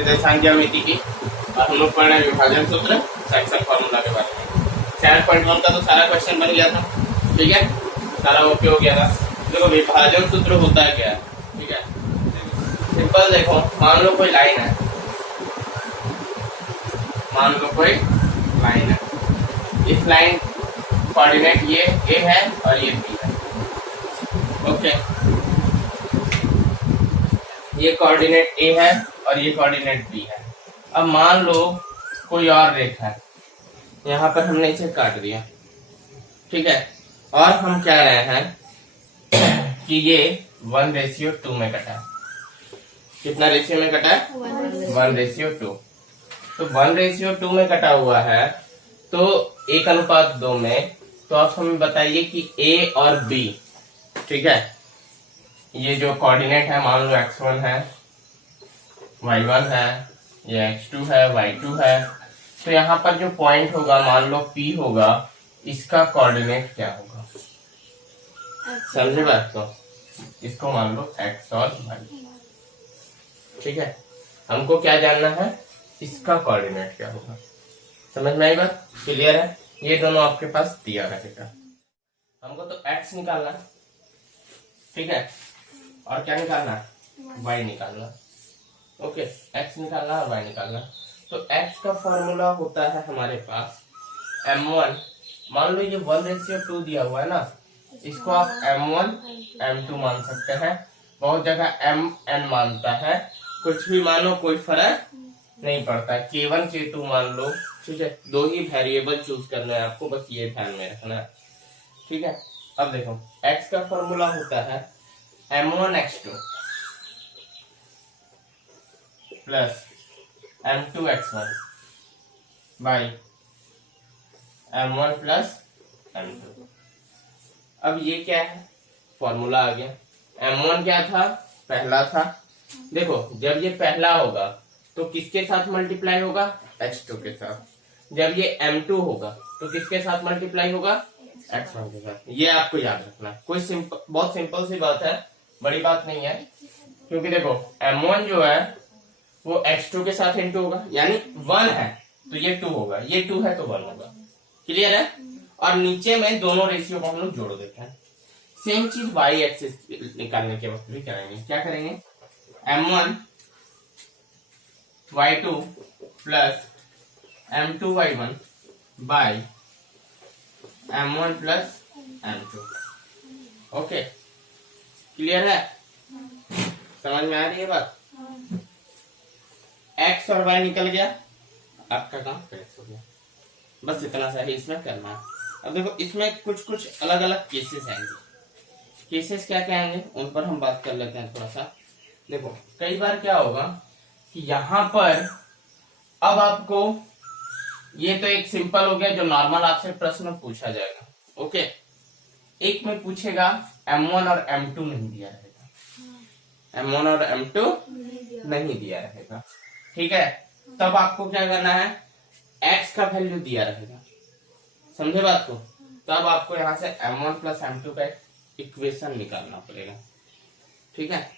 निर्देशांक ज्यामिति की, और हम लोग पढ़ रहे हैं विभाजन सूत्र सेक्शन फॉर्मूला के बारे में। 7.1 का तो सारा क्वेश्चन बन गया था, ठीक है, सारा ओके हो गया था। देखो विभाजन सूत्र होता है क्या, ठीक है, सिंपल देखो, मान लो कोई लाइन है, मान लो कोई लाइन है, इस लाइन कोऑर्डिनेट ये ए है और ये बी है, ओके, ये कोऑर्डिनेट ए है और ये कोऑर्डिनेट बी है। अब मान लो कोई और रेखा है, यहाँ पर हमने इसे काट दिया, ठीक है, और हम कह रहे हैं कि ये 1:2 में कटा है। कितना रेशियो में कटा है? 1:2। तो 1:2 में कटा हुआ है, तो 1:2 में, तो आप हमें बताइए कि ए और बी, ठीक है, ये जो कोऑर्डिनेट है, मान लो x1 है, y1 है, ये x2 है, y2 है, तो यहाँ पर जो पॉइंट होगा, मान लो P होगा, इसका कोऑर्डिनेट क्या होगा? समझे बात को? इसको मान लो x और y, ठीक है, हमको क्या जानना है? इसका कोऑर्डिनेट क्या होगा। समझ में आई बात? क्लियर है? ये दोनों आपके पास दिया रहेगा। हमको तो x निकालना है, ठीक है, और क्या निकालना है? y निकालना, ओके, x निकालना और y निकालना। तो x का फॉर्मूला होता है हमारे पास m1, मान लो ये 1:2 दिया हुआ है ना, इसको आप m1 m2 मान सकते हैं, बहुत जगह mn मानता है, कुछ भी मानो कोई फर्क नहीं पड़ता, k1 k2 मान लो, ठीक है, दो ही वेरिएबल चूज करना है आपको, बस ये ध्यान में रखना है, ठीक है। अब देखो x का फॉर्मूला होता है m1 x2 plus m2 x1 by m1 plus m2। अब ये क्या है? फॉर्मूला आ गया। m1 क्या था? पहला था। देखो जब ये पहला होगा तो किसके साथ मल्टीप्लाई होगा? x2 के साथ। जब ये m2 होगा तो किसके साथ मल्टीप्लाई होगा? x1 के साथ। ये आपको याद रखना, कोई बहुत सिंपल सी बात है, बड़ी बात नहीं है, क्योंकि देखो m1 जो है वो x2 के साथ इंटू होगा, यानी 1 है तो ये 2 होगा, ये 2 है तो 1 होगा। क्लियर है? और नीचे में दोनों रेशियो को हम लोग जोड़ देते हैं। सेम चीज y एक्सिस निकालने के वक्त भी करेंगे। क्या करेंगे? m1 y2 plus m2 y1 by m1 plus m2। Okay, clear है? समझ में आ रही है बात? x और y निकल गया, आपका काम फिनिश हो गया। बस इतना सा ही इसमें करना है। अब देखो इसमें कुछ कुछ अलग अलग केसेस आएंगे। केसेस क्या क्या आएंगे उन पर हम बात कर लेते हैं थोड़ा सा। देखो कई बार क्या होगा कि यहाँ पर अब आपको, ये तो एक सिंपल हो गया जो नॉर्मल आपसे प्रश्न पूछा जाएगा, ओके। एक में पूछेगा m1 और m2 नहीं दिया रहेगा, m1 और m2 नहीं दिया रहेगा, ठीक है। तब आपको क्या करना है? x का वैल्यू दिया रहेगा, समझे बात को? तब आपको यहाँ से m1 प्लस m2 का इक्वेशन निकालना पड़ेगा, ठीक है,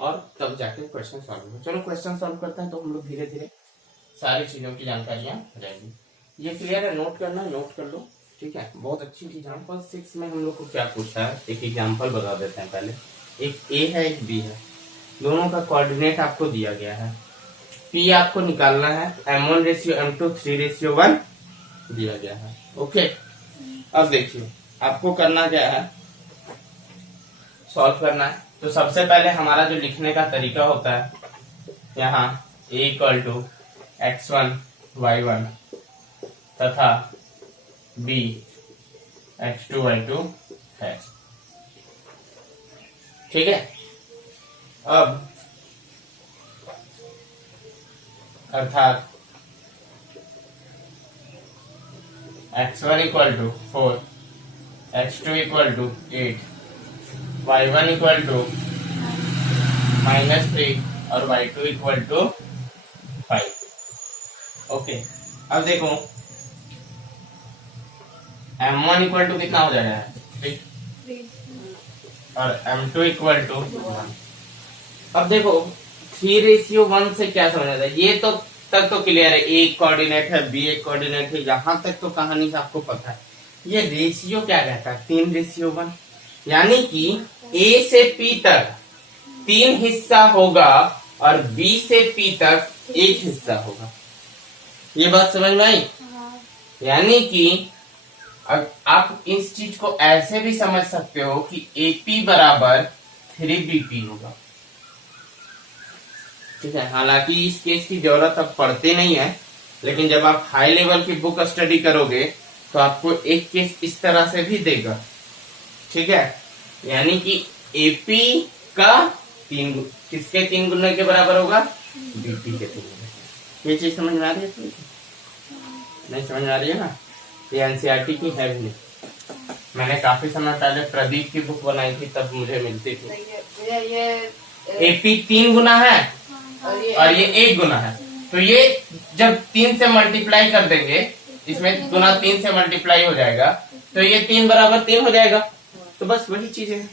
और तब जाके क्वेश्चन सॉल्व होगा। चलो क्वेश्चन सॉल्व करते हैं, तो हम लोग धीरे धीरे सारी चीजों की जानकारियां हो जाएंगी। ये क्लियर है? नोट करना, नोट कर लो, ठीक है। बहुत अच्छी एग्जाम्पल 6 में हम लोग को क्या पूछा है, एक एग्जाम्पल बता देते हैं पहले। एक ए है, एक बी है, दोनों का कोऑर्डिनेट आपको दिया गया है, P आपको निकालना है, m1:m2 3:1 दिया गया है, ओके। अब देखिए आपको करना क्या है, सॉल्व करना है। तो सबसे पहले हमारा जो लिखने का तरीका होता है, यहाँ a = x1 y1 तथा b x2 y2 है, ठीक है। अब अर्थात x1 = 4, x2 = 8, y1 = -3 और y2 = 5, ओके। अब देखो m1 = कितना हो जाएगा? 3 और m2 = 1। अब देखो 3:1 से क्या समझ आता है? ये तो तक तो क्लियर है, ए एक कोऑर्डिनेट है, बी एक कोऑर्डिनेट है, यहाँ तक तो कहानी से आपको पता है। ये रेशियो क्या कहता है? 3:1, यानी कि ए से पी तक 3 हिस्सा होगा और बी से पी तक 1 हिस्सा होगा। ये बात समझ में आई? यानी कि आप इस चीज को ऐसे भी समझ सकते हो कि AP बराबर 3BP होगा। ठीक है, हालांकि इस केस की जरूरत अब पड़ती नहीं है, लेकिन जब आप हाई लेवल की बुक स्टडी करोगे तो आपको एक केस इस तरह से भी देगा। ठीक है, यानी कि AP का 3 किसके 3 गुना के बराबर होगा? BP के 3 गुना। ये चीज समझ में आ रही है? नहीं समझ आ रही है ना? ये एनसीईआरटी की है भी नहीं। मैंने काफी समय पहले प्रदीप की बुक बनाई थी, तब मुझे मिलती थी। AP 3 गुना है और ये 1 गुना है, तो ये जब 3 से मल्टीप्लाई कर देंगे, इसमें गुना 3 से मल्टीप्लाई हो जाएगा, तो ये 3 बराबर 3 हो जाएगा। तो बस वही चीज है,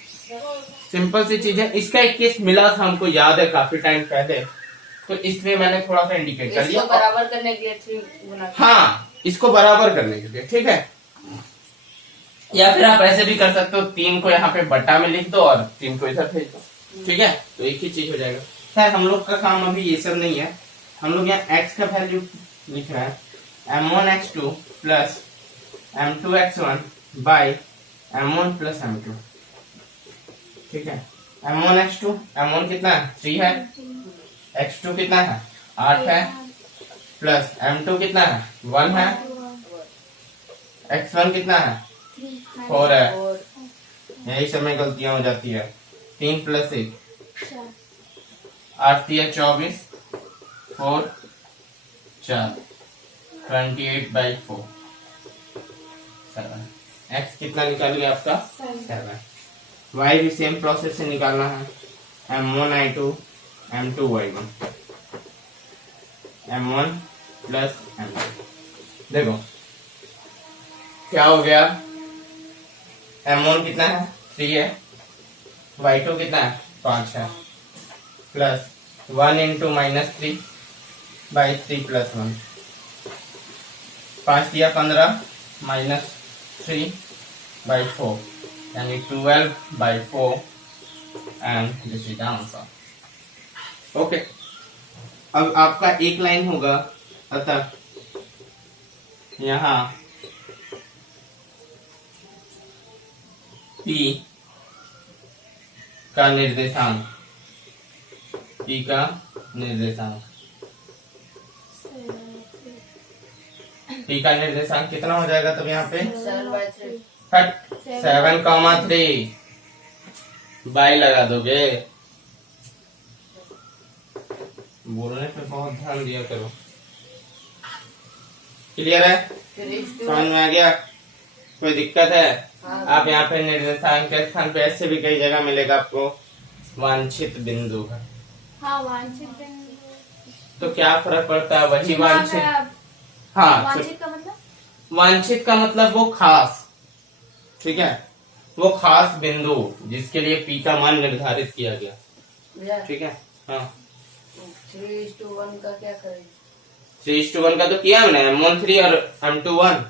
सिंपल सी चीज है। इसका एक केस मिला था, हमको याद है काफी टाइम पहले, तो इसलिए मैंने थोड़ा सा इंडिकेट कर दिया। बराबर करने के लिए 3 गुना। हाँ, इसको बराबर करने के लिए। ठीक है, या फिर आप ऐसे भी कर सकते हो, 3 को यहाँ पे बटा में लिख दो और 3 को इधर भेज दो। ठीक है, तो एक ही चीज हो जाएगा। खैर हम लोग का काम अभी ये सब नहीं है, हम लोग यहाँ x का वैल्यू लिख रहे हैं, m1x2 plus m2x1 by m1 plus m2। ठीक है, m1x2, m1 कितना है? 3 है, x2 कितना है? 8 है, प्लस m2 कितना है? 1 है, x1 कितना है? 4 है। यही समय गलतियां हो जाती है। 3 प्लस 1 8 3 24, 4 4 28/4 7। x कितना निकाल गया आपका? 7। y भी सेम प्रोसेस से निकालना है, m1i2 m2y1 m1 plus m2। देखो क्या हो गया, m1 कितना है? 3 है, y2 कितना है? 5 है, प्लस 1 इंटू -3 बाई 3 प्लस 1, 5 दिया 15 -3/4 यानी 12/4 and this is the answer. Okay, अब आपका एक लाइन होगा, अतः यहाँ P का निर्देशांक, P का निर्देशांक, P का निर्देशांक कितना हो जाएगा तब यहाँ पे? 7,3 बाई लगा दोगे। बोलने पे बहुत ध्यान दिया करो। क्लियर है? समझ में आ गया? कोई दिक्कत है? आप यहाँ पे निर्देशांक के स्थान पे ऐसे भी कई जगह मिलेगा आपको वांछित बिंदु है। हाँ, वांछित बिंदु। तो क्या फर्क पड़ता है? वही वांछित। हाँ, वांछित का मतलब? वांछित का मतलब वो खास। ठीक है, वो खास बिंदु जिसके लिए P का मान निर्धारित किया गया। ठीक है, हाँ। 3:1 का क्या करें? 3:1 का तो किया हमने, m1 3 और m2 1।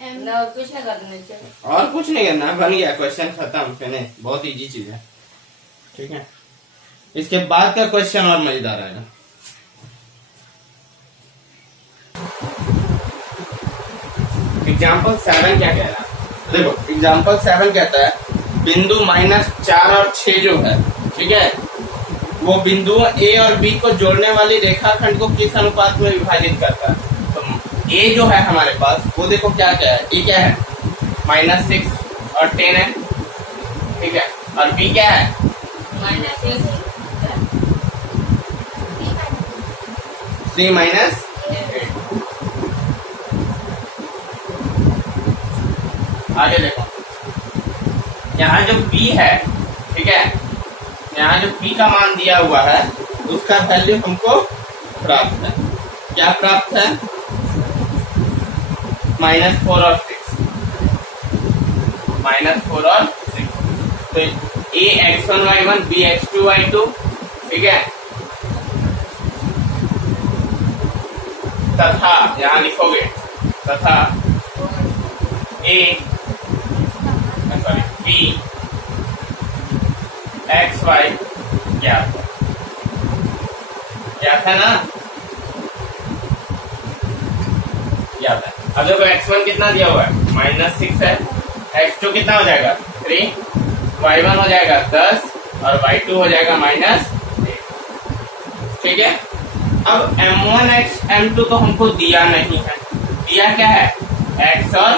और कुछ नहीं करना चाहिए, और कुछ नहीं करना, बन गया, क्वेश्चन खत्म, फिनिश। बहुत इजी चीज है। ठीक है, इसके बाद का क्वेश्चन और मजेदार आएगा। एग्जाम्पल 7 क्या कह रहा है? देखो एग्जाम्पल 7 कहता है बिंदु -4 और 6 जो है, ठीक है, वो बिंदु A और B को जोड़ने वाली रेखाखंड को किस अनुपात में विभाजित करता है? तो A जो है हमारे पास, वो देखो क्या है, A क्या है? -6 और 10 है। ठीक है, और B क्या है? -6 3 - 8। आगे देखो, यहाँ जो P है, ठीक है, यहाँ जो P का मान दिया हुआ है उसका वैल्यू हमको प्राप्त है। क्या प्राप्त है? -4 और 6। -4 और 6। तो A x1 y1 B x2 y2, ठीक है, तथा यहाँ लिखोगे तथा बी एक्स वाई ज्ञात है ना, ज्ञात है। अब देखो x1 कितना दिया हुआ है -6 है, x2 कितना हो जाएगा 3, y1 हो जाएगा 10 और y2 हो जाएगा -8। ठीक है। अब m1 x m2 तो हमको दिया नहीं है, दिया क्या है x और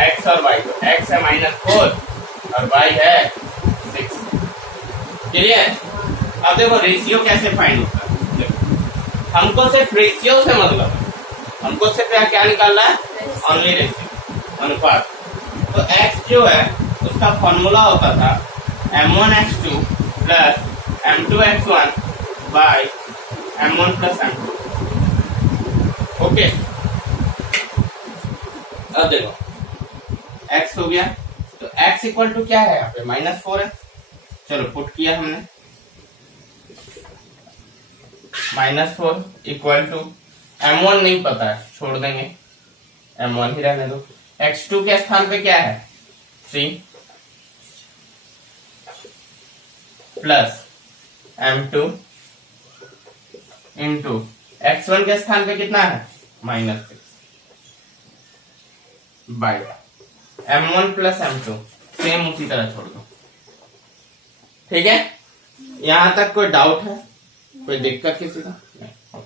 x और y। तो x है -4 और y है 6। क्लियर। अब देखो रेशियो कैसे फाइंड होता है। देखो हमको सिर्फ रेशियो से मतलब है, हमको सिर्फ क्या निकालना है, ओनली रेशियो, अनुपात। तो x जो है उसका फॉर्मूला होता था m1x2 plus m2x1 bye m1 plus m2। Okay. अब देखो x हो गया, तो x इक्वल टू क्या है यहाँ पे -4 है। चलो पुट किया हमने, -4 इक्वल टू m1 नहीं पता है, छोड़ देंगे, m1 ही रहने दो। x2 के स्थान पे क्या है 3 प्लस m2 इंटू x1 के स्थान पे कितना है -6 bye m1 plus m2, same उसी तरह छोड़ दो। ठीक है। यहां तक कोई डाउट है, कोई दिक्कत किसी का नहीं।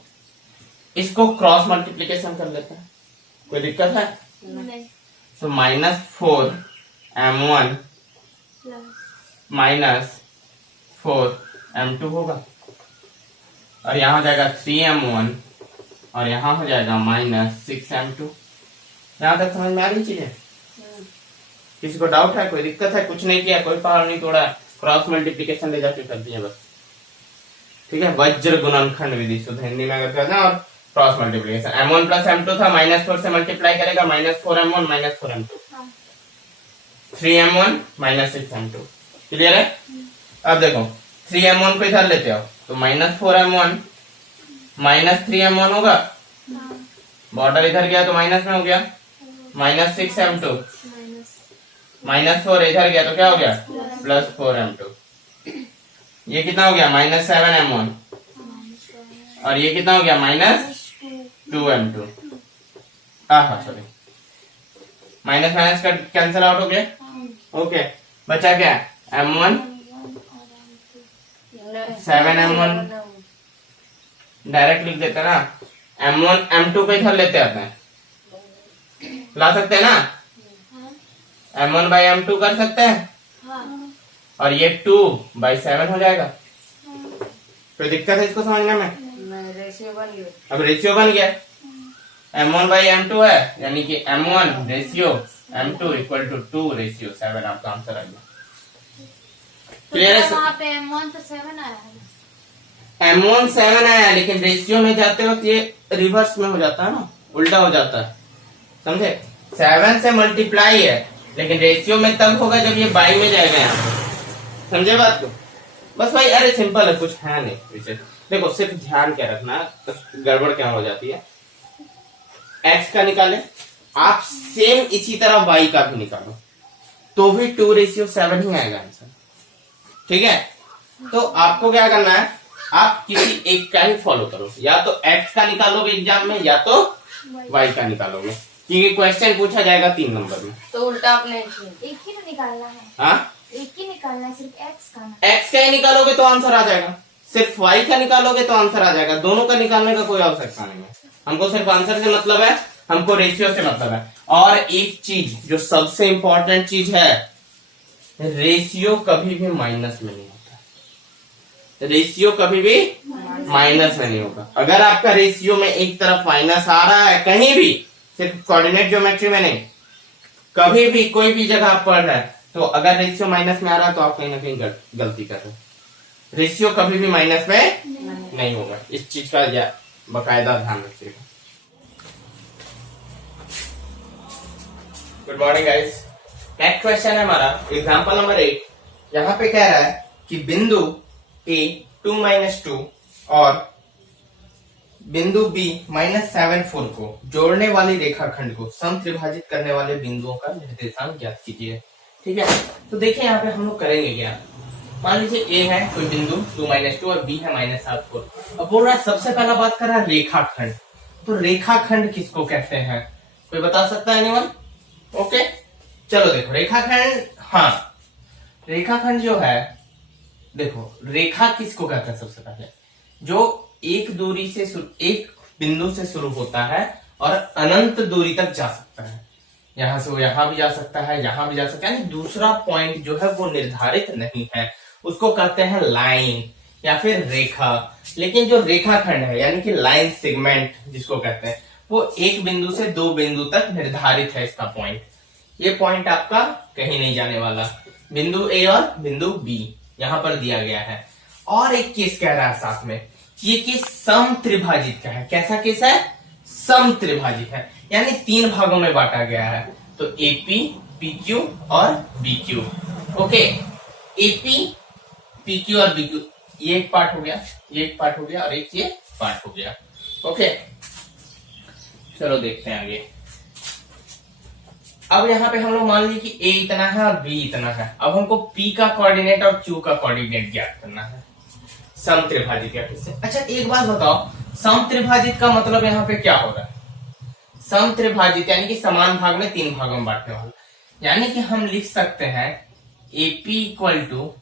इसको क्रॉस मल्टीप्लीकेशन कर लेते हैं, कोई दिक्कत है। नहीं तो -4 m1 -4 m2 होगा, और यहां हो जाएगा 3 m1 और यहां हो जाएगा -6 m2। यहां तक समझ में आ रही चीजें, किसी को डाउट है, कोई दिक्कत है। कुछ नहीं किया, कोई पहाड़ नहीं तोड़ा, क्रॉस मल्टीप्लीकेशन ले जाके कर दिया बस। ठीक है। वज्र गुणनखंड विधि शुद्ध हिंदी में अगर कहते हैं, और cross multiplication m1 plus m2 था, -4 से मल्टीप्लाई करेगा -4 m1 -4 m2, 3 m1 -6 m2। Clear है। अब देखो 3 m1 को इधर लेते हो तो -4 m1 -3 m1 होगा, बॉर्डर इधर गया तो माइनस में हो गया, -6 m2 -4 इधर गया तो क्या हो गया +4 m2। ये कितना हो गया -7 m1 और ये कितना हो गया -2 m2। हाँ सॉरी, माइनस माइनस का कैंसिल आउट हो गया। ओके, बचा क्या m1 7 m1 डायरेक्ट लिख देते हैं ना, m1 m2 को इधर लेते आते हैं, ला सकते हैं ना, m1 बाई m2 कर सकते हैं, और ये 2/7 हो जाएगा। कोई दिक्कत है इसको समझने में? रेशियो बन गया। अब रेशियो बन गया, m1 बाई m2 है, यानी कि m1 ratio m2 equal to 2 ratio 7 आपका आंसर आ गया। क्लियर है? वहाँ पे M1 तो 7 आया है। m1 7 आया, लेकिन रेशियो में जाते वक्त ये रिवर्स में हो जाता है ना, उल्टा हो जाता है, समझे? 7 से मल्टीप्लाई है, लेकिन रेशियो में तब होगा जब ये बाई में जाएगा यहाँ, समझे बात को? बस भाई, अरे सिंपल है, कुछ है नहीं विशेष। देखो सिर्फ ध्यान क्या रखना, गड़बड़ क्या हो जाती है, x का निकाले आप सेम इसी तरह y का भी निकालो तो भी 2:7 ही आएगा आंसर। ठीक है, तो आपको क्या करना है, आप किसी एक का ही फॉलो करो, या तो x का निकालोगे एग्जाम में, या तो y का निकालोगे, क्योंकि क्वेश्चन पूछा जाएगा 3 नंबर में। तो उल्टा आपने एक ही तो निकालना है। हाँ, एक ही निकालना है, सिर्फ x का ना। x का ही निकालोगे तो आंसर आ जाएगा, सिर्फ y का निकालोगे तो आंसर आ जाएगा, दोनों का निकालने का कोई आवश्यकता नहीं है। हमको सिर्फ आंसर से मतलब है, हमको रेशियो से मतलब है। और एक चीज जो सबसे इंपॉर्टेंट चीज है, रेशियो कभी भी माइनस में नहीं होता, रेशियो कभी भी माइनस में नहीं होगा। अगर आपका रेशियो में एक तरफ माइनस आ रहा है कहीं भी, सिर्फ कोऑर्डिनेट ज्योमेट्री में नहीं, कभी भी कोई भी जगह आप पढ़ रहे हैं, तो अगर रेशियो माइनस में आ रहा है तो आप कहीं ना कहीं गलती कर रहे हो। रेशियो कभी भी माइनस में नहीं होगा, इस चीज का बकायदा ध्यान रखिएगा। Good morning guys. Next question है हमारा एग्जांपल नंबर 8। यहाँ पे कह रहा है कि बिंदु A 2 - 2 और बिंदु बी -7 4 को जोड़ने वाली रेखाखंड को समत्रिभाजित करने वाले बिंदुओं का निर्देशांक ज्ञात कीजिए। ठीक है, तो देखिए यहाँ पे हम लोग करेंगे क्या। मान लीजिए ए है कोई बिंदु 2 - 2 और बी है -7 4। अब बोल रहा है सबसे पहला बात कर रहा है रेखाखंड। तो रेखाखंड किसको कहते हैं, कोई बता सकता है एनीवन? ओके चलो देखो रेखाखंड, हाँ रेखाखंड जो है, देखो रेखा किसको कहते हैं सबसे पहले, जो एक दूरी से एक बिंदु से शुरू होता है और अनंत दूरी तक जा सकता है। यहां से वो यहां भी जा सकता है, यहां भी जा सकता है, यानी दूसरा पॉइंट जो है वो निर्धारित नहीं है, उसको कहते हैं लाइन या फिर रेखा। लेकिन जो रेखाखंड है यानी कि लाइन सेगमेंट जिसको कहते हैं, वो एक बिंदु से दो बिंदु तक निर्धारित है इसका पॉइंट। ये पॉइंट आपका कहीं नहीं जाने वाला, बिंदु ए और बिंदु बी यहां पर दिया गया है। और एक केस कह रहा है साथ में, ये केस समत्रिभाजित का है। कैसा केस है? समत्रिभाजित है, यानी 3 भागों में बांटा गया है। तो एपी, पीक्यू और बीक्यू। ओके, एपी, पीक्यू और बीक्यू, ये एक पार्ट हो गया, ये एक पार्ट हो गया और एक ये पार्ट हो गया। ओके चलो देखते हैं आगे। अब यहाँ पे हम लोग मान लीजिए कि ए इतना है और बी इतना है। अब हमको पी का कोऑर्डिनेट और क्यू का कोऑर्डिनेट ज्ञात करना है समत्रिभाजित का किससे। अच्छा एक बात बताओ, समत्रिभाजित का मतलब यहाँ पे क्या हो रहा है? समत्रिभाजित यानी कि समान भाग में 3 भागों में बांटने वाला, यानी कि हम लिख सकते हैं एपी इक्वल टू,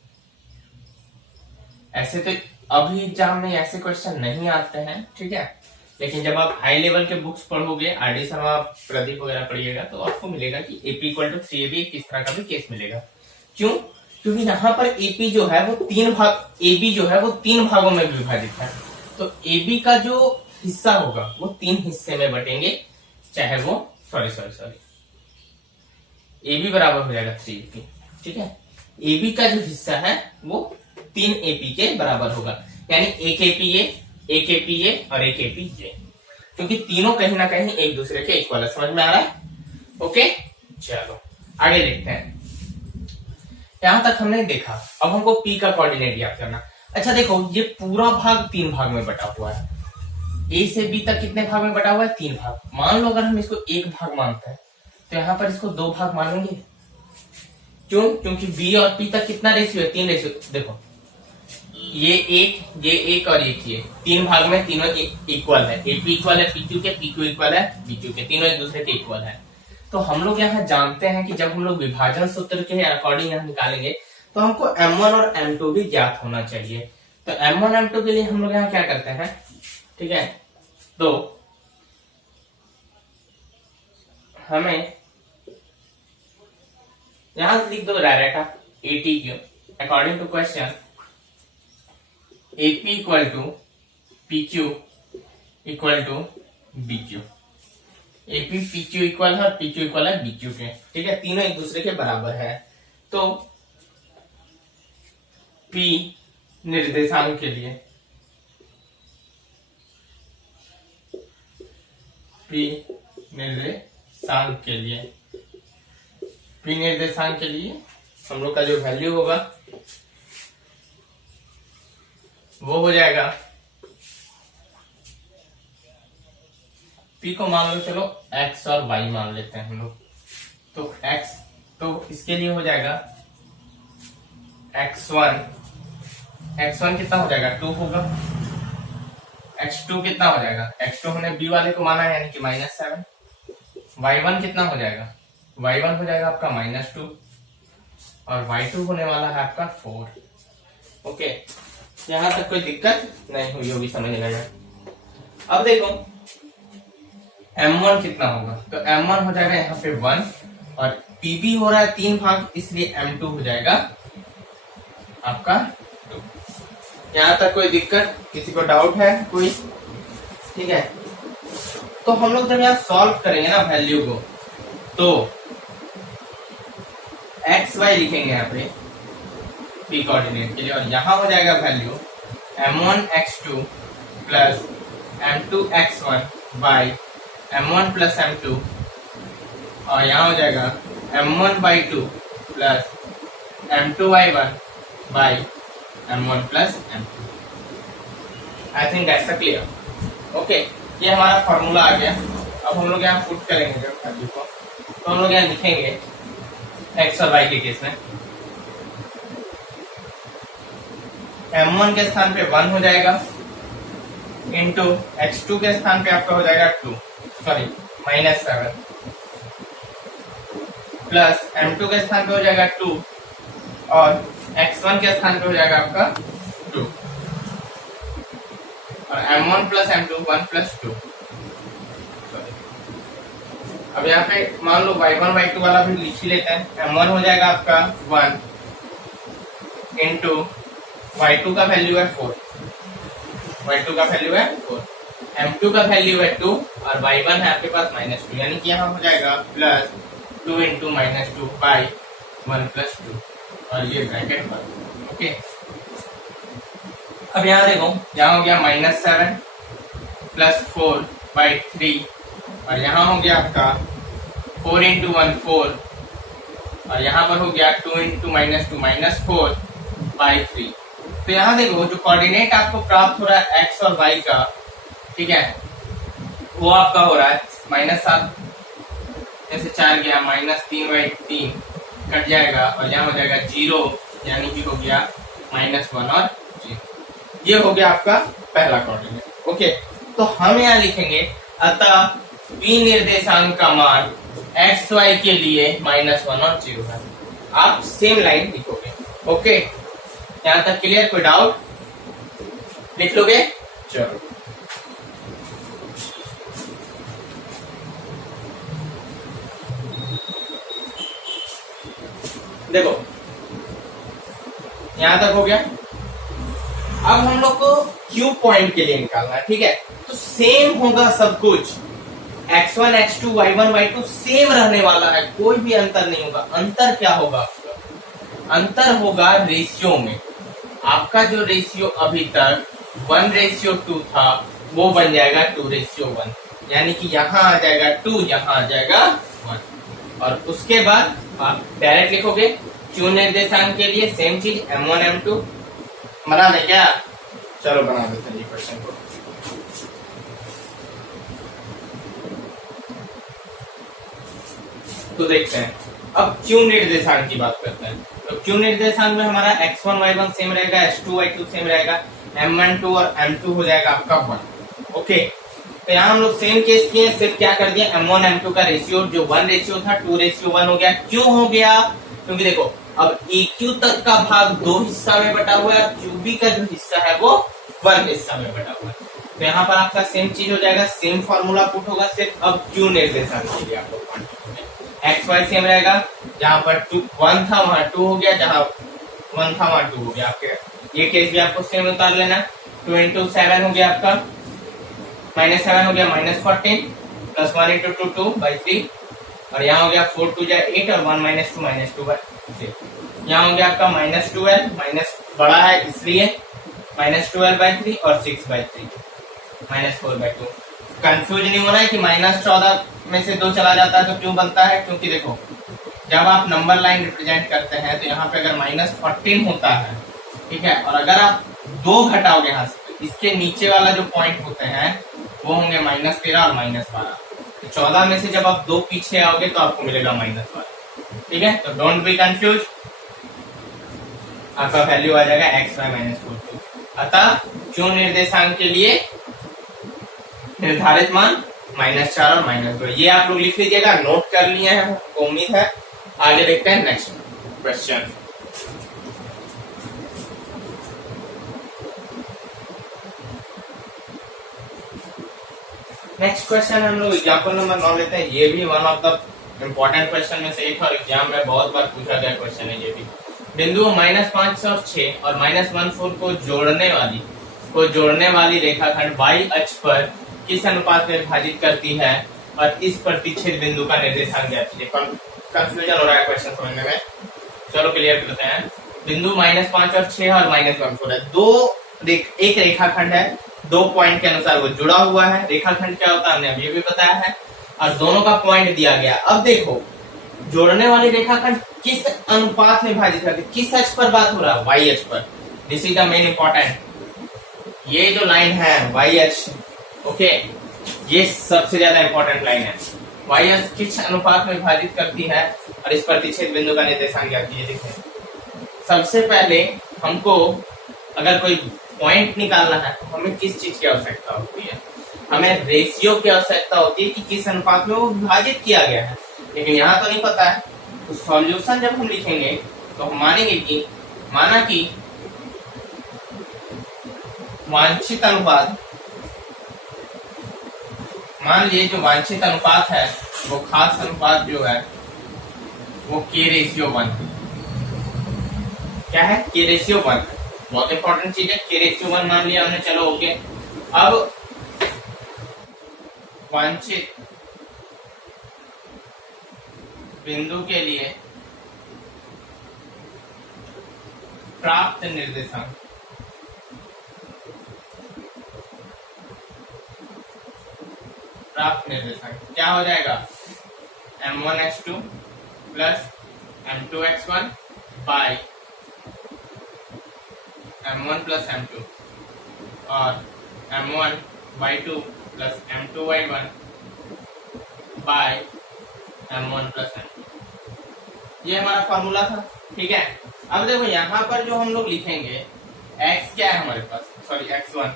ऐसे तो अभी एग्जाम में ऐसे क्वेश्चन नहीं आते हैं, ठीक है, लेकिन जब आप हाई लेवल के बुक्स पढ़ोगे, आरडी शर्मा, प्रदीप वगैरह पढ़िएगा, तो आपको मिलेगा कि एपी इक्वल टू 3ab, किस तरह का भी केस मिलेगा। क्यों? क्योंकि यहाँ पर एपी जो है वो 3 भाग, एबी जो है वो 3 भागों में विभाजित है। तो एबी का जो हिस्सा होगा वो 3 हिस्से में बटेंगे, चाहे वो सॉरी एबी बराबर हो जाएगा 3ab, ठीक है। एबी का जो हिस्सा है वो 3 एपी के बराबर होगा, यानी एक एपी ये और एक एपी ये, क्योंकि तीनों कहीं ना कहीं एक दूसरे के इक्वल है। समझ में आ रहा है? ओके चलो आगे देखते हैं। यहां तक हमने देखा, अब हमको पी का कोऑर्डिनेट याद करना। अच्छा देखो, ये पूरा भाग 3 भाग में बटा हुआ है। ए से बी तक कितने भाग में बटा हुआ है? 3 भाग। मान लो अगर हम इसको 1 भाग मानते हैं तो यहाँ पर इसको 2 भाग मानेंगे। क्यों? क्योंकि बी और पी तक कितना रेशियो है? 3 रेशियो। देखो ये एक और ये 3 भाग में तीनों इक्वल है। एपी इक्वल है पीक्यू के, पीक्यू इक्वल है बीक्यू के, तीनों एक दूसरे के इक्वल है। तो हम लोग यहाँ जानते हैं कि जब हम लोग विभाजन सूत्र के अकॉर्डिंग यहाँ निकालेंगे तो हमको M1 और M2 भी ज्ञात होना चाहिए। तो M1 M2 के लिए हम लोग यहाँ क्या करते हैं, ठीक है, तो हमें यहां लिख दो direct ATQ according to question AP equal to PQ equal to BQ। AP PQ equal है और PQ इक्वल है BQ के, ठीक है, तीनों एक दूसरे के बराबर है। तो P निर्देशांक के लिए, P निर्देशांक के लिए हम लोग का जो वैल्यू होगा वो हो जाएगा, P को मान लो चलो x और y मान लेते हैं हम लोग। तो x, तो इसके लिए हो जाएगा x1 कितना हो जाएगा? 2 होगा। x2 कितना हो जाएगा? x2 हमने b वाले को माना है यानी कि -7। y1 कितना हो जाएगा? y1 हो जाएगा आपका -2 और y2 होने वाला है आपका 4। ओके, यहां तक कोई दिक्कत नहीं हुई होगी समझने में। अब देखो M1 कितना होगा? तो M1 हो जाएगा यहाँ पे 1 और PB हो रहा है 3 भाग, इसलिए M2 हो जाएगा आपका 2। यहां तक कोई दिक्कत? किसी को डाउट है कोई? ठीक है, तो हम लोग जब यहाँ सॉल्व करेंगे ना वैल्यू को, तो XY लिखेंगे यहाँ पे P कोऑर्डिनेट के लिए, और यहाँ हो जाएगा value M1 x2 plus M2 x1 by M1 plus M2, और यहाँ हो जाएगा M1/2 plus M2/1 by M1 plus M2। I think that's clear. Okay, ये हमारा फॉर्मूला आ गया। अब हम लोग यहाँ पुट करेंगे जब वैल्यू को, तो हम लोग यहाँ लिखेंगे एक्स और वाई के केस में m1 के स्थान पे 1 हो जाएगा, इंटू x2 के स्थान पे आपका हो जाएगा 2, सॉरी -7, प्लस m2 के स्थान पे हो जाएगा 2 और x1 के स्थान पे हो जाएगा आपका 2, और m1 प्लस m2 1 प्लस 2। अब यहाँ पे मान लो y1 y2 वाला भी लिख ही लेते हैं। m1 हो जाएगा आपका 1 इंटू y2 का वैल्यू है 4, y2 का वैल्यू है 4, m2 का वैल्यू है 2 और y1 है आपके पास -2, यानी कि यहाँ हो जाएगा प्लस 2 इंटू -2 बाई 1 प्लस 2 और ये ब्रैकेट पर। ओके, अब यहाँ देखो, यहाँ हो गया -7 प्लस 4 बाई 3 और यहाँ हो गया आपका 4 इंटू 1 4 और यहाँ पर हो गया 2 इंटू -2 -4 बाई 3। तो यहाँ देखो जो कोऑर्डिनेट आपको प्राप्त हो रहा है x और y का, ठीक है, वो आपका हो रहा है -7 जैसे 4 गया, -3/3 कट जाएगा और यहाँ हो जाएगा 0, यानी कि हो गया -1 और 0। ये हो गया आपका पहला कोऑर्डिनेट। ओके, तो हम यहाँ लिखेंगे अतः p निर्देशांक का मान x y के लिए -1 और 0 है। आप सेम लाइन लिखोगे। ओके, यहाँ तक क्लियर? कोई डाउट? लिख लोगे? चलो, देखो यहां तक हो गया। अब हम लोग को Q पॉइंट के लिए निकालना है, ठीक है? तो सेम होगा सब कुछ, x1 x2 y1 y2 same रहने वाला है, कोई भी अंतर नहीं होगा। अंतर क्या होगा? अंतर होगा रेशियो में। आपका जो रेशियो अभी तक 1:2 था वो बन जाएगा 2:1, यानी कि यहाँ आ जाएगा 2, यहाँ आ जाएगा 1 और उसके बाद आप डायरेक्ट लिखोगे Q निर्देशांक के लिए सेम चीज m1 m2। बना दे क्या? चलो बना देते हैं क्वेश्चन को। तो देखते हैं अब Q निर्देशांक की बात करते हैं। तो Q निर्देशांक में हमारा x1 y1 सेम रहेगा, x2 y2 सेम रहेगा, m1 2 और m2 हो जाएगा आपका 1। ओके, तो यहाँ हम लोग सेम केस किए, सिर्फ क्या कर दिया, m1 m2 का रेशियो जो 1:2 था 2:1 हो गया। क्यों हो गया? क्योंकि देखो अब EQ तक का भाग 2 हिस्सा में बटा हुआ है, QB का जो हिस्सा है वो 1 हिस्सा में बटा हुआ है। तो यहाँ पर आपका सेम चीज हो जाएगा, सेम फॉर्मूला पुट होगा, सिर्फ अब Q निर्देशांक के लिए आपको एक्स वाई सेम रहेगा, जहां पर 1 था वहां 2 हो गया, जहां 1 था वहां 2 हो गया। आपके ये केस भी आपको सेम उतार लेना। 2 इंटू 7 हो गया आपका, -7 हो गया -14 प्लस 1 इंटू 2 2/3 और यहाँ हो गया 4 2 8 और 1 -2 -2/3। यहाँ हो गया आपका -12 माइनस बड़ा है इसलिए -12/3 और 6/3 -4/2। कंफ्यूज नहीं होना है कि -14 में से 2 चला जाता है तो क्यों बनता है, क्योंकि देखो जब आप नंबर लाइन रिप्रेजेंट करते हैं तो यहाँ पे अगर -14 होता है, ठीक है, और अगर आप 2 घटाओगे यहाँ से तो इसके नीचे वाला जो पॉइंट होते हैं वो होंगे -13 और -12। तो 14 में से जब आप 2 पीछे आओगे तो आपको मिलेगा -12। ठीक है, तो डोंट बी कंफ्यूज, आपका वैल्यू आ जाएगा xy -42। अतः Q निर्देशांक के लिए निर्धारित मान -4 और -2। ये आप लोग लिख लीजिएगा, नोट कर लिए हैं, उम्मीद है। आगे देखते हैं नेक्स्ट क्वेश्चन। नेक्स्ट क्वेश्चन हम लोग एग्जाम्पल नंबर 9 लेते हैं। ये भी one of the important question में से एक और एग्जाम में बहुत बार पूछा गया क्वेश्चन है। ये भी बिंदु -5 और 6 और -14 को जोड़ने वाली रेखाखंड y अक्ष पर किस अनुपात में विभाजित करती है और इस प्रतिच्छेद बिंदु का निर्देशांक ज्ञात कीजिए। कंफ्यूजन हो रहा है क्वेश्चन समझने में, चलो क्लियर करते हैं। बिंदु -5 और 6 और -14 है, एक रेखाखंड है, 2 पॉइंट के अनुसार वो जुड़ा हुआ है। रेखाखंड क्या होता है हमने अभी भी बताया है, और दोनों का पॉइंट दिया गया। अब देखो जोड़ने वाली रेखाखंड किस अनुपात में विभाजित करती है, किस अक्ष पर बात हो रहा है, y अक्ष पर। This is the main important. ये जो लाइन है y अक्ष, ओके, ये सबसे ज्यादा इंपॉर्टेंट लाइन है। y किस अनुपात में विभाजित करती है और इस प्रतिच्छेद बिंदु का निर्देशांक ज्ञात कीजिए। देखें, सबसे पहले हमको अगर कोई पॉइंट निकालना है तो हमें किस चीज की आवश्यकता होती है? हमें रेशियो की आवश्यकता होती है कि किस अनुपात में वो विभाजित किया गया है, लेकिन यहाँ तो नहीं पता है। तो सॉल्यूशन जब हम लिखेंगे तो हम मानेंगे कि माना कि वांछित अनुपात, मान लीजिए जो वांछित अनुपात है वो खास अनुपात जो है वो k/1 क्या है? k/1 बहुत इंपॉर्टेंट चीज है। k/1 मान लिया हमने, चलो ओके। अब वांछित बिंदु के लिए प्राप्त निर्देशांक क्या हो जाएगा? m1x2 plus m2x1 by m1 plus m2 और m1y2 plus m2y1 bye m1 plus m2। ये हमारा फॉर्मूला था, ठीक है। अब देखो यहाँ पर जो हम लोग लिखेंगे x क्या है हमारे पास, सॉरी x1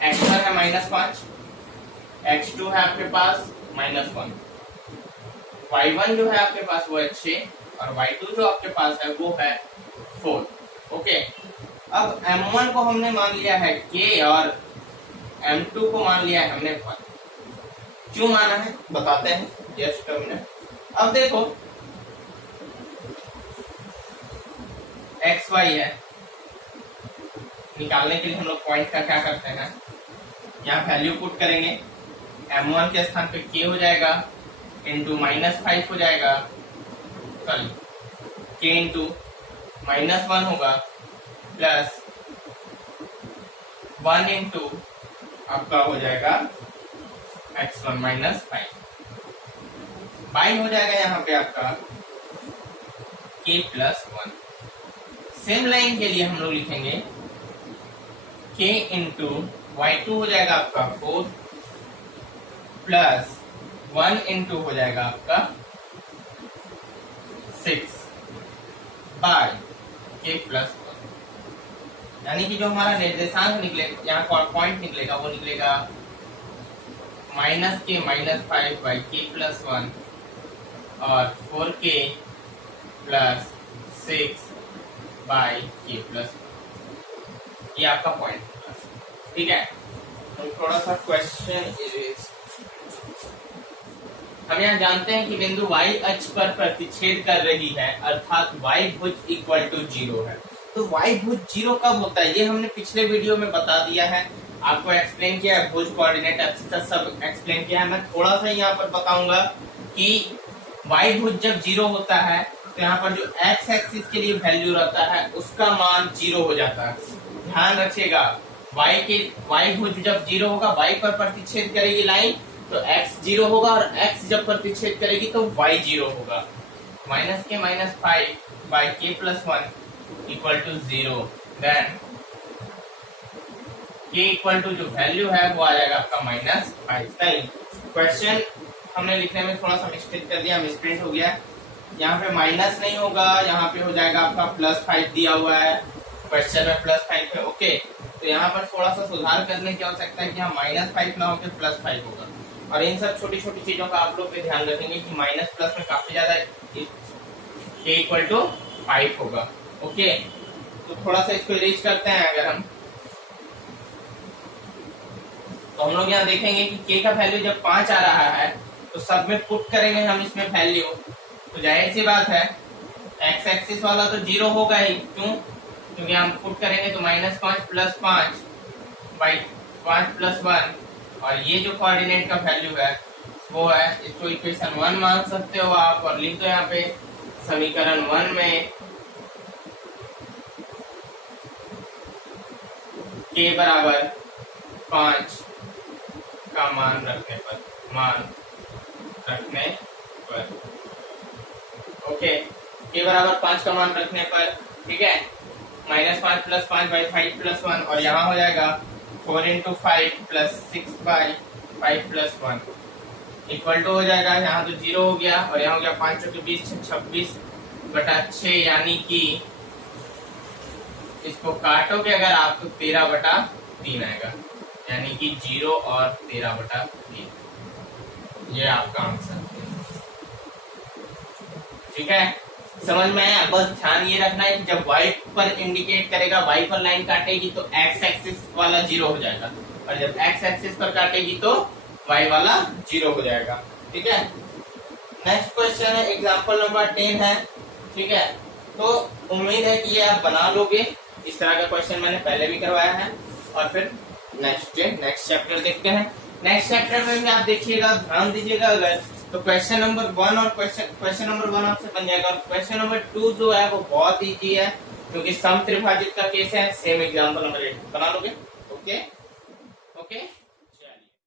है -5, x2 है आपके पास -1, y1 जो है आपके पास वो है 6 और y2 जो आपके पास है वो है 4। ओके, अब m1 को हमने मान लिया है k और m2 को मान लिया है हमने 1। क्यों माना है बताते हैं, जस्ट अ मिनट। अब देखो x y है, निकालने के लिए हम लोग पॉइंट का क्या करते हैं, यहाँ वैल्यू पुट करेंगे। m1 के स्थान पे k हो जाएगा इंटू -5 हो जाएगा, सॉरी k इंटू -1 होगा प्लस 1 इंटू आपका हो जाएगा x1 -5 बाई हो जाएगा यहाँ पे आपका k+1। सेम लाइन के लिए हम लोग लिखेंगे k इंटू y2 हो जाएगा आपका 4 प्लस 1 इंटू हो जाएगा आपका 6 बाय k+1। यानी कि जो हमारा निर्देशांक निकलेगा, यहाँ पॉइंट निकलेगा वो निकलेगा -k -5 बाई k+1 और 4k प्लस 6 बाई k+1। ये आपका पॉइंट, ठीक है। तो थोड़ा सा क्वेश्चन, हम यहाँ जानते हैं कि बिंदु y अक्ष पर प्रतिच्छेद कर रही है, अर्थात y भुज = 0 है। तो y भुज 0 कब होता है ये हमने पिछले वीडियो में बता दिया है, आपको एक्सप्लेन किया है, भुज कोऑर्डिनेट एक्सिस सब एक्सप्लेन किया है। मैं थोड़ा सा यहाँ पर बताऊंगा कि y भुज जब 0 होता है तो यहाँ पर जो x एक्सिस के लिए वैल्यू रहता है उसका मान 0 हो जाता है। ध्यान रखिएगा, y भुज जब 0 होगा, y पर प्रतिच्छेद करेगी लाइन तो x 0 होगा और x जब प्रतिच्छेद करेगी तो y 0 होगा। -k -5 by k+1 = 0, then k = जो वैल्यू है वो आ जाएगा आपका -5। नहीं, क्वेश्चन हमने लिखने में थोड़ा सा मिस्टेक कर दिया, मिसप्रिंट हो गया। यहाँ पे माइनस नहीं होगा, यहाँ पे हो जाएगा आपका +5 दिया हुआ है क्वेश्चन में, +5 है। ओके, तो यहाँ पर थोड़ा सा सुधार करने की आवश्यकता है कि यहाँ -5 ना होकर +5 होगा। और इन सब छोटी छोटी चीजों का आप लोग पे ध्यान रखेंगे कि माइनस प्लस में काफी ज्यादा k = 5 होगा। ओके, तो थोड़ा सा इसको इरेज करते हैं। अगर हम तो हम लोग यहाँ देखेंगे कि k का वैल्यू जब 5 आ रहा है तो सब में पुट करेंगे हम इसमें वैल्यू, तो जाहिर सी बात है x एक्सिस वाला तो 0 होगा ही। क्यों? क्योंकि हम पुट करेंगे तो -5 + 5 बाई 5 + 1 और ये जो कोऑर्डिनेट का वैल्यू है वो है, इसको इक्वेशन 1 मान सकते हो आप और लिख दो यहाँ पे समीकरण 1 में k = 5 का मान रखने पर ओके, k = 5 का मान रखने पर, ठीक है, -5 + 5 बाई 5 + 1 और यहाँ हो जाएगा 4 into 5 plus 6 by 5 plus 1 equal to हो जाएगा, यहाँ तो 0 हो गया और यहाँ हो गया 5 के बीच 26 बटा 6, यानी कि इसको काटोगे अगर आप तो 13 बटा 3 आएगा, यानी कि 0 और 13 बटा 3, ये आपका आंसर। ठीक है, समझ में आया? बस ध्यान ये रखना है कि जब y पर इंडिकेट करेगा, y पर लाइन काटेगी तो x एक्सिस वाला 0 हो जाएगा, और जब x एक्सिस पर काटेगी तो y वाला 0 हो जाएगा। ठीक है, नेक्स्ट क्वेश्चन है एग्जांपल नंबर 10 है। ठीक है, तो उम्मीद है कि ये आप बना लोगे। इस तरह का क्वेश्चन मैंने पहले भी करवाया है। और फिर नेक्स्ट चैप्टर देखते हैं। नेक्स्ट चैप्टर में भी आप देखिएगा, ध्यान दीजिएगा अगर, तो क्वेश्चन नंबर 1 और क्वेश्चन नंबर 1 आपसे बन जाएगा, और क्वेश्चन नंबर 2 जो है वो बहुत इजी है क्योंकि सम त्रिभाजित का केस है। सेम एग्जांपल नंबर 8 बना लोगे। ओके।